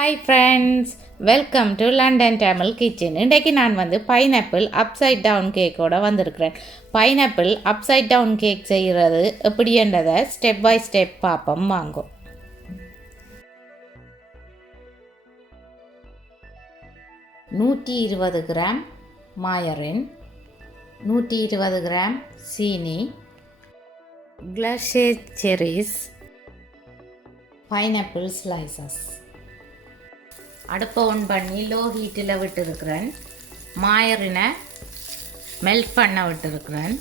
Hi friends, welcome to London Tamil kitchen. இன்றைக்கு நான் pineapple upside down கேக்கோடு வந்திருக்கிறேன். பைனாப்பிள் அப்சைட் டவுன் கேக் செய்கிறது எப்படின்றதை step by step பார்ப்போம் வாங்கும். நூற்றி 120 கிராம் மாயரின், 120 கிராம் சீனி, கிளஷேட் செரிஸ், பைனாப்பிள் ஸ்லைசஸ். அடுப்பை ஆன் பண்ணி லோ ஹீட்டில் விட்டுருக்கிறேன். மாயரினை மெல்ட் பண்ண விட்டுருக்கிறேன்.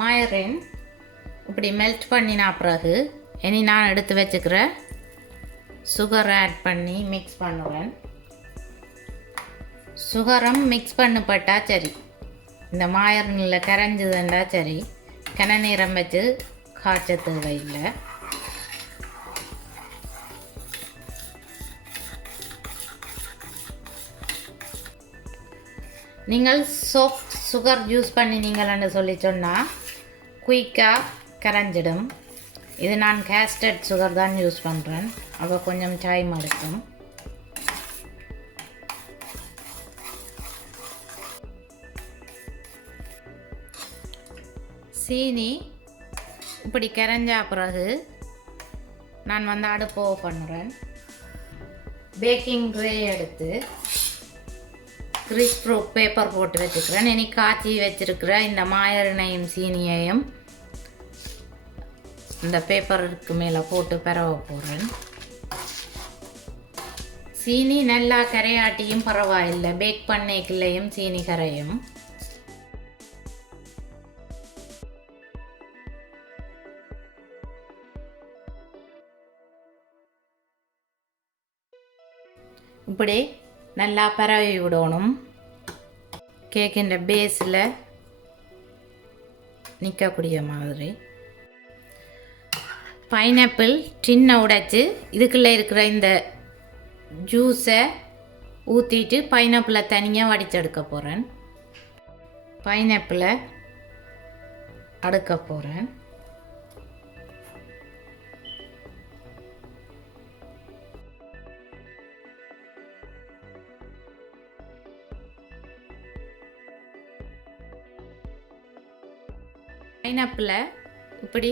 மாயரின் இப்படி மெல்ட் பண்ணினா பிறகு இனி நான் எடுத்து வச்சுக்கிற சுகரை ஆட் பண்ணி மிக்ஸ் பண்ணுவேன். சுகரம் மிக்ஸ் பண்ணப்பட்டா சரி, இந்த மாயரினில் கரைஞ்சதுண்டா சரி, கன நேரம் வச்சு காய்ச்ச தேவையில்லை. நீங்கள் சாஃப்ட் சுகர் யூஸ் பண்ணினீங்கள்னு சொல்லி சொன்னால் குயிக்காக கரைஞ்சிடும். இது நான் கேஸ்டர்ட் சுகர் தான் யூஸ் பண்ணுறேன், அப்போ கொஞ்சம் டைம் எடுக்கும். சீனி இப்படி கரைஞ்சா பிறகு நான் அடுப்பு ஆஃப் பண்ணுறேன். பேக்கிங் ட்ரே எடுத்து கிரீஸ் ப்ரூஃப் பேப்பர் போட்டு வச்சுக்கிறேன். இனி காய்ச்சி வச்சுருக்கிற இந்த மாயரினையும் சீனியையும் இந்த பேப்பருக்கு மேலே போட்டு பரவ போகிறேன். சீனி நல்லா கரையாட்டியும் பரவாயில்லை, பேக் பண்ணைக்குள்ளேயும் சீனி கரையும். இப்படி நல்லா பரவி விடணும். கேக்கின்ற பேஸில் நிற்கக்கூடிய மாதிரி. பைனாப்பிள் டின்னை உடைச்சி இதுக்குள்ளே இருக்கிற இந்த ஜூஸை ஊற்றிட்டு பைனாப்பிளை தனியாக வடிச்செடுக்க போகிறேன். பைனாப்பிளை அடுக்க போகிறேன். பைனாப்பிளை இப்படி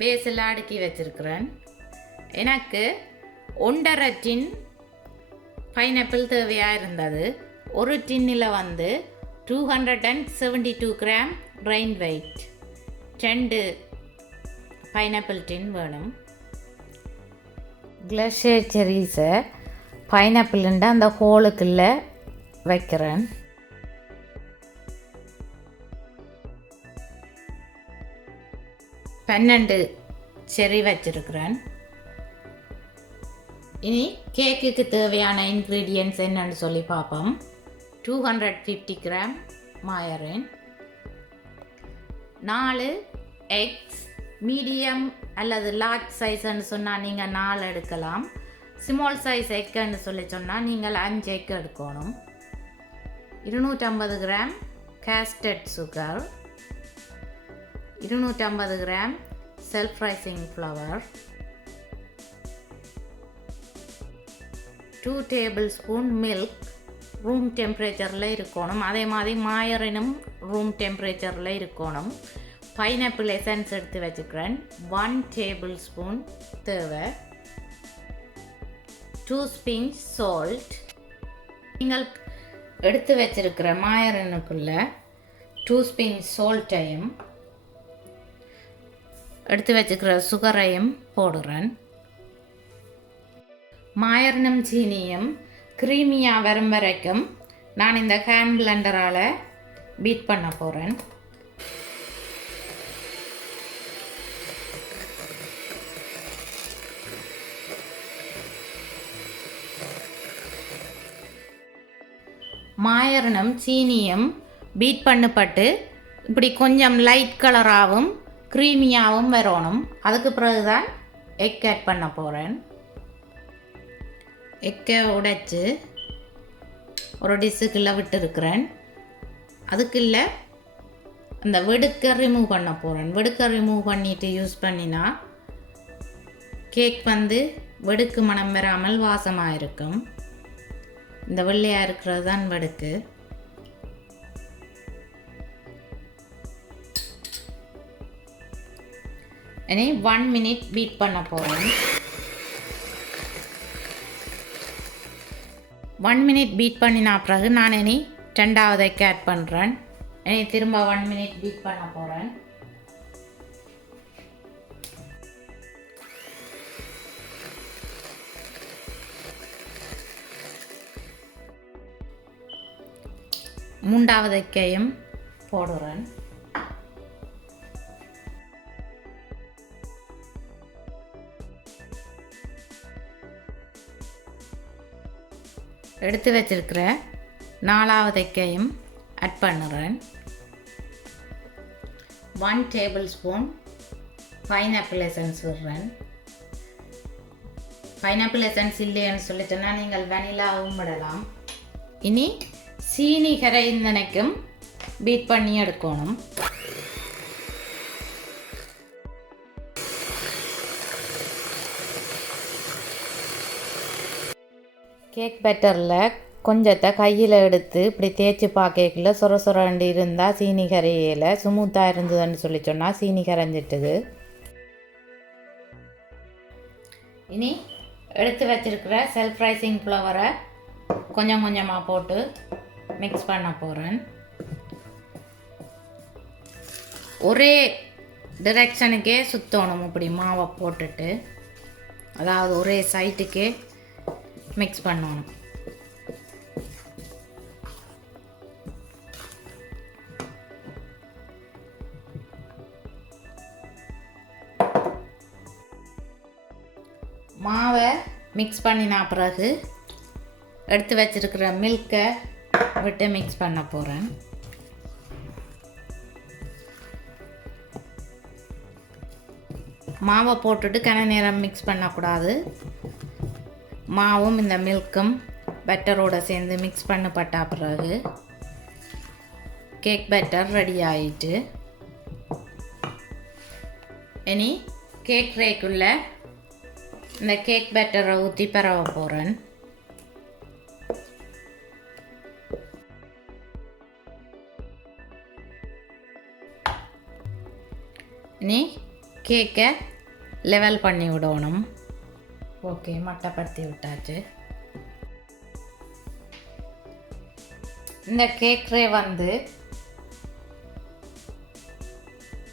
பேஸில் அடுக்கி வச்சுருக்கிறேன். எனக்கு 1.5 டின் பைனாப்பிள் தேவையாக இருந்தது. ஒரு டின்னில் 272 கிராம் ரைன் வெயிட். 2 பைனாப்பிள் டின் வேணும். கிளஷேட் செரீஸை பைனாப்பிள்ன்ற அந்த ஹோலுக்குள்ளே வைக்கிறேன். பன்னெண்டு செரி வச்சிருக்கிறேன். இனி கேக்குக்கு தேவையான இன்க்ரீடியன்ட்ஸ் என்னன்னு சொல்லி பார்ப்போம். 250 கிராம் மாயரின், 4 எக்ஸ், மீடியம் அல்லது லார்ஜ் சைஸ்ன்னு சொன்னால் நீங்கள் 4 எடுக்கலாம். ஸ்மால் சைஸ் எக்குன்னு சொல்லி சொன்னால் நீங்கள் 5 எக் எடுக்கணும். 250 gram caster sugar, 250 gram self raising flour, 2 table spoon milk room டெம்பரேச்சரில் இருக்கணும். அதே மாதிரி மாயரினும் ரூம் டெம்பரேச்சரில் இருக்கணும். பைனாப்பிள் எசன்ஸ் எடுத்து வச்சுக்கிறேன், 1 டேபிள் ஸ்பூன் தேவை. 2 ஸ்பிஞ்ச் சால்ட். நீங்கள் எடுத்து வச்சிருக்கிற மாயரினுக்குள்ள 2 ஸ்பிஞ்ச் சால்ட்டையும் எடுத்து வச்சுக்கிற சுகரையும் போடுறேன். மாயரினும் சீனியும் க்ரீமியாக வரும் வரைக்கும் நான் இந்த ஹேண்ட் பிளெண்டரால் பீட் பண்ண போகிறேன். மாயரினும் சீனியும் பீட் பண்ணப்பட்டு இப்படி கொஞ்சம் லைட் கலராகவும் க்ரீமியாகவும் வரணும். அதுக்கு பிறகு தான் எக் ஆட் பண்ண போகிறேன். எக்கை உடைச்சி ஒரு டிஷ்ஷுக்குள்ளே விட்டுருக்கிறேன். அதுக்குள்ளே அந்த வெடுக்க ரிமூவ் பண்ண போகிறேன். வெடுக்க ரிமூவ் பண்ணிவிட்டு யூஸ் பண்ணினா கேக் வந்து வெடுக்கு மனம் வராமல் வாசமாக இருக்கும். இந்த வெள்ளையாக இருக்கிறது தான் வெடுக்கு. இனி 1 minute பீட் பண்ண போகிறேன். 1 minute பீட் பண்ணினா பிறகு நான் இனி ரெண்டாவதைக்கு ஆட் பண்ணுறேன். இனி திரும்ப 1 minute பீட் பண்ண போகிறேன். மூன்றாவதைக்கையும் போடுறேன். எடுத்து வச்சிருக்கிற நாலாவதைக்கையும் ஆட் பண்ணுறேன். 1 tablespoon பைனாப்பிள் எசன்ஸ் விடுறேன். பைனாப்பிள் எசன்ஸ் இல்லைன்னு சொல்லிட்டேன்னா நீங்கள் வெனிலாவும் விடலாம். இனி சீனி கரைந்தனைக்கும் பீட் பண்ணி எடுக்கணும். கேக் பேட்டரில் கொஞ்சத்தை கையில் எடுத்து இப்படி தேய்ச்சி பார்க்கல சொர சொரண்டு இருந்தால் சீனி கரையில் ஸ்மூத்தாக இருந்ததுன்னு சொல்லி சொன்னால் சீனி கரைஞ்சிட்டுது. இனி எடுத்து வச்சிருக்கிற செல்ஃப் ரைசிங் ஃப்ளவரை கொஞ்சம் கொஞ்சமாக போட்டு மிக்ஸ் பண்ண போகிறேன். ஒரே டிரெக்ஷனுக்கே சுற்றணும். இப்படி மாவை போட்டுட்டு அதாவது ஒரே சைட்டுக்கே மிக்ஸ் பண்ணணும். மாவை மிக்ஸ் பண்ணினா பிறகு எடுத்து வச்சிருக்கிற மில்கை விட்டு மிக்ஸ் பண்ண போகிறேன். மாவை போட்டுட்டு கன நேரம் மிக்ஸ் பண்ணக்கூடாது. மாவும் இந்த மில்க்கும் பட்டரோடு சேர்ந்து மிக்ஸ் பண்ணப்பட்ட பிறகு கேக் பேட்டர் ரெடி ஆகிட்டு இனி கேக் ட்ரேக்குள்ள இந்த கேக் பேட்டரை ஊற்றி பரவ போகிறேன். இனி கேக்கை லெவல் பண்ணி விடணும். ஓகே, மட்டப்படுத்தி விட்டாச்சு. இந்த கேக் ட்ரே வந்து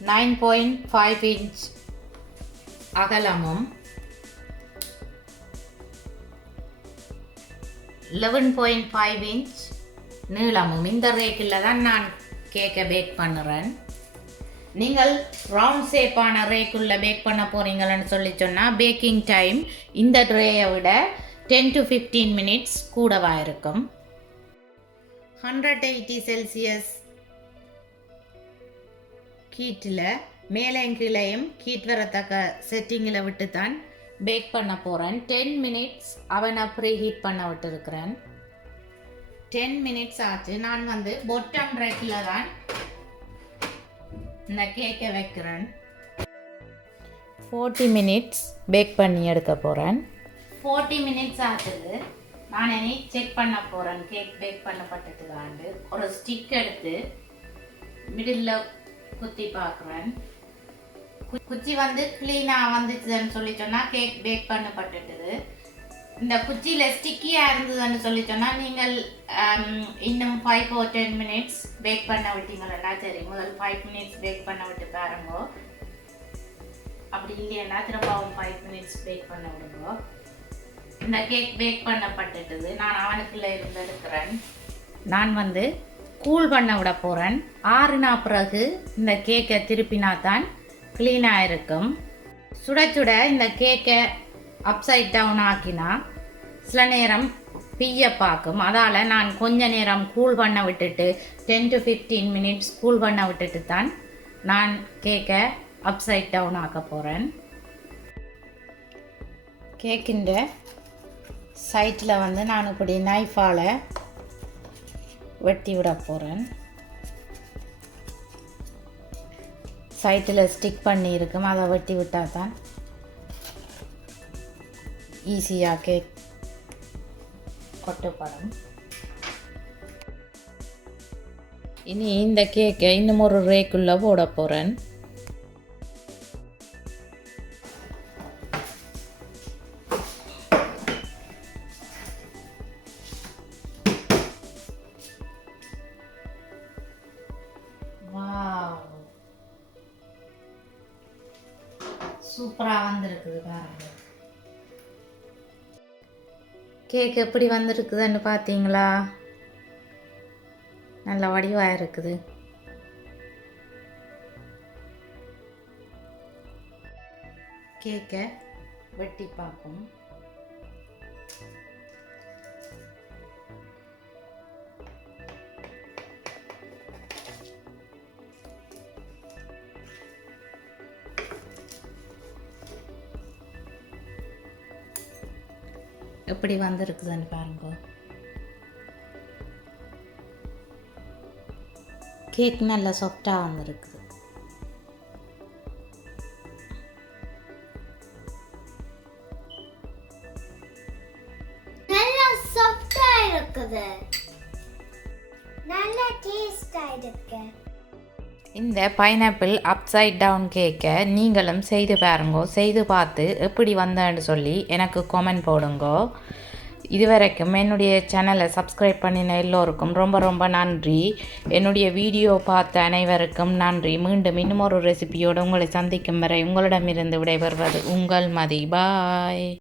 9.5 inch அகலமும் 11.5 inch நீளமும். இந்த ரேக்கில் தான் நான் கேக்கை பேக் பண்ணுறேன். நீங்கள் ரவுண்ட் ஷேப்பான ரேக்குள்ளே பேக் பண்ண போகிறீங்கன்னு சொல்லி சொன்னால் பேக்கிங் டைம் இந்த ட்ரேயை விட 10 to 15 minutes கூடவாக இருக்கும். 180 செல்சியஸ் ஹீட்டில் மேலையும் கீழையும் ஹீட் வரத்தக்க செட்டிங்கில் விட்டு தான் பேக் பண்ண போகிறேன். 10 minutes அவனை ப்ரீ ஹீட் பண்ண விட்டுருக்கிறேன். 10 minutes ஆச்சு. நான் வந்து பொட்டம் ரேக்கில் தான் இந்த கேக்கை வைக்கிறேன். 40 minutes பேக் பண்ணி எடுக்க போகிறேன். 40 minutes ஆகுது. நான் இனி செக் பண்ண போகிறேன் கேக் பேக் பண்ணப்பட்டதுக்காண்டு. ஒரு ஸ்டிக் எடுத்து மிடில் குத்தி பார்க்குறேன். குச்சி வந்து க்ளீனாக வந்துச்சுன்னு சொல்லி சொன்னால் கேக் பேக் பண்ணப்பட்டுட்டுது. இந்த குச்சியில் ஸ்டிக்கியாக இருந்ததுன்னு சொல்லி சொன்னால் நீங்கள் இன்னும் 5 or 10 minutes பேக் பண்ண விட்டீங்கன்னா சரி. முதல் 5 minutes பேக் பண்ண விட்டு பாருங்க. அப்படி இல்லைன்னா திரும்பவும் 5 minutes பேக் பண்ண விடுங்க. இந்த கேக் பேக் பண்ணப்பட்டுட்டுது. நான் அவனுக்குள்ளே இருந்து எடுக்கிறேன். நான் வந்து கூல் பண்ண விட போகிறேன். 6 நாள் பிறகு இந்த கேக்கை திருப்பினா தான் க்ளீனாக இருக்கும். சுட சுட இந்த கேக்கை அப்சைட் டவுன் ஆக்கினா சில நேரம் பிய்ய பார்க்கும். அதால் நான் கொஞ்ச நேரம் கூல் பண்ண விட்டுட்டு 10 to 15 minutes கூல் பண்ண விட்டுட்டு தான் நான் கேக்கை அப்சைட் டவுன் ஆக்க போகிறேன். கேக்கின்ற சைட்டில் வந்து நான் இப்படி நைஃபால் வெட்டி விட போகிறேன். சைட்டில் ஸ்டிக் பண்ணியிருக்கும், அதை வெட்டி விட்டால் தான் ஈஸியாக கேக் கொட்டப்படும். இனி இந்த கேக்கை இன்னும் ஒரு ரேக்குள்ளே போட போகிறேன். சூப்பராக வந்திருக்குது பாருங்க. கேக் எப்படி வந்திருக்குதுன்னு பார்த்தீங்களா? நல்ல வடிவாக இருக்குது. கேக்கை வெட்டி பார்ப்போம். எப்படி வந்திருக்குதுன்னு பாருங்க. கேக் நல்லா சாஃப்டாக வந்திருக்குது. நல்லா சாஃப்டாக இருக்குது, நல்லா டேஸ்டாக இருக்கு. இந்த பைனாப்பிள் அப்சைட் டவுன் கேக்கை நீங்களும் செய்து பாருங்கோ. செய்து பார்த்து எப்படி வந்தேன்னு சொல்லி எனக்கு கமெண்ட் போடுங்கோ. இதுவரைக்கும் என்னுடைய சேனலை சப்ஸ்கிரைப் பண்ணின எல்லோருக்கும் ரொம்ப ரொம்ப நன்றி. என்னுடைய வீடியோ பார்த்த அனைவருக்கும் நன்றி. மீண்டும் இன்னும் ஒரு ரெசிபியோடு உங்களை சந்திக்கும் வரை உங்களிடமிருந்து விடைபெறுவது உங்கள் மதி. பாய்.